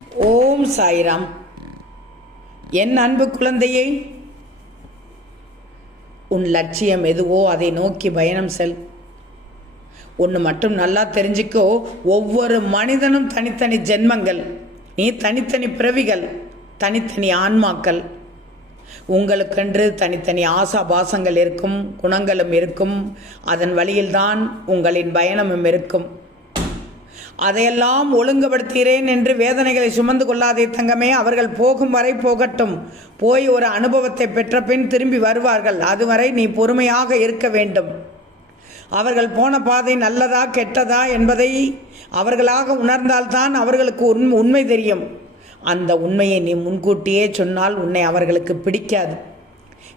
ஓம் சாய்ராம். என் அன்பு குழந்தையே உன் லட்சியம் எதுவோ அதை நோக்கி பயணம் செல். ஒன்று மட்டும் நல்லா தெரிஞ்சுக்கோ ஒவ்வொரு மனிதனும் தனித்தனி ஜென்மங்கள் நீ தனித்தனி பிறவிகள் தனித்தனி ஆன்மாக்கள். உங்களுக்கென்று தனித்தனி ஆசாபாசங்கள் இருக்கும் குணங்களும் இருக்கும் அதன் வழியில்தான் உங்களின் பயணமும் இருக்கும். அதையெல்லாம் ஒழுங்குபடுத்துகிறேன் என்று வேதனைகளை சுமந்து கொள்ளாதே தங்கமே அவர்கள் போகும் வரை போகட்டும். போய் ஒரு அனுபவத்தை பெற்ற பின் திரும்பி வருவார்கள். அதுவரை நீ பொறுமையாக இருக்க வேண்டும். அவர்கள் போன பாதை நல்லதா கெட்டதா என்பதை அவர்களாக உணர்ந்தால்தான் அவர்களுக்கு உண் உண்மை தெரியும். அந்த உண்மையை நீ முன்கூட்டியே சொன்னால் உன்னை அவர்களுக்கு பிடிக்காது.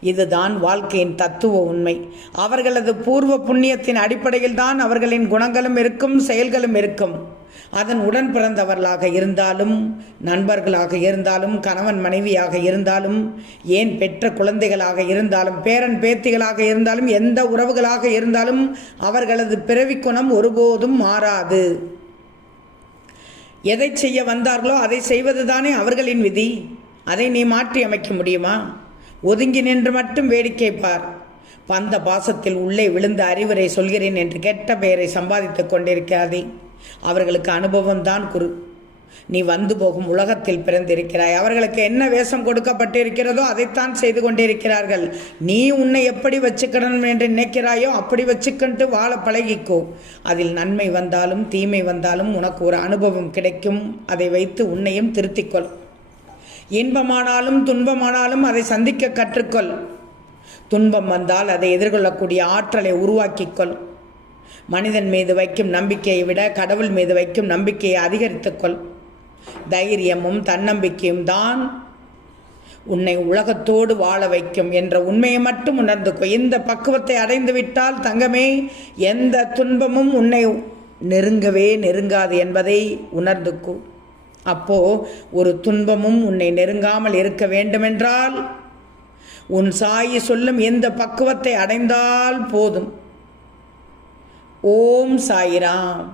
இதுதான் வாழ்க்கையின் தத்துவ உண்மை. அவர்களது பூர்வ புண்ணியத்தின் அடிப்படையில் தான் அவர்களின் குணங்களும் இருக்கும் செயல்களும் இருக்கும். அதன் உடன் பிறந்தவர்களாக இருந்தாலும் நண்பர்களாக இருந்தாலும் கணவன் மனைவியாக இருந்தாலும் ஏன் பெற்ற குழந்தைகளாக இருந்தாலும் பேரன் பேத்திகளாக இருந்தாலும் எந்த உறவுகளாக இருந்தாலும் அவர்களது பிறவி குணம் ஒருபோதும் மாறாது. எதை செய்ய வந்தார்களோ அதை செய்வதுதானே அவர்களின் விதி. அதை நீ மாற்றி அமைக்க முடியுமா? ஒதுங்கி நின்று மட்டும் வேடிக்கை பார். பந்த பாசத்தில் உள்ளே விழுந்த அறிவுரை சொல்கிறேன் என்று கெட்ட பெயரை சம்பாதித்துக் கொண்டிருக்காதே. அவர்களுக்கு அனுபவம் தான் குரு. நீ வந்து போகும் உலகத்தில் பிறந்திருக்கிறாய். அவர்களுக்கு என்ன வேஷம் கொடுக்கப்பட்டிருக்கிறதோ அதைத்தான் செய்து கொண்டிருக்கிறார்கள். நீ உன்னை எப்படி வச்சுக்கணும் என்று நினைக்கிறாயோ அப்படி வச்சுக்கிட்டு வாழ பழகிக்கோ. அதில் நன்மை வந்தாலும் தீமை வந்தாலும் உனக்கு ஒரு அனுபவம் கிடைக்கும். அதை வைத்து உன்னையும் திருத்திக்கொள் இன்பமானாலும் துன்பமானாலும் அதை சந்திக்க கற்றுக்கொள். துன்பம் வந்தால் அதை எதிர்கொள்ளக்கூடிய ஆற்றலை உருவாக்கிக்கொள். மனிதன் மீது வைக்கும் நம்பிக்கையை விட கடவுள் மீது வைக்கும் நம்பிக்கையை அதிகரித்துக்கொள். தைரியமும் தன்னம்பிக்கையும் தான் உன்னை உலகத்தோடு வாழ வைக்கும் என்ற உண்மையை மட்டும் உணர்ந்துக்கோ இந்த பக்குவத்தை அடைந்து விட்டால் தங்கமே எந்த துன்பமும் உன்னை நெருங்கவே நெருங்காது என்பதை உணர்ந்துக்கோ அப்போ ஒரு துன்பமும் உன்னை நெருங்காமல் இருக்க வேண்டுமென்றால் உன் சாயி சொல்லும் எந்த பக்குவத்தை அடைந்தால் போதும். ஓம் சாயிராம்.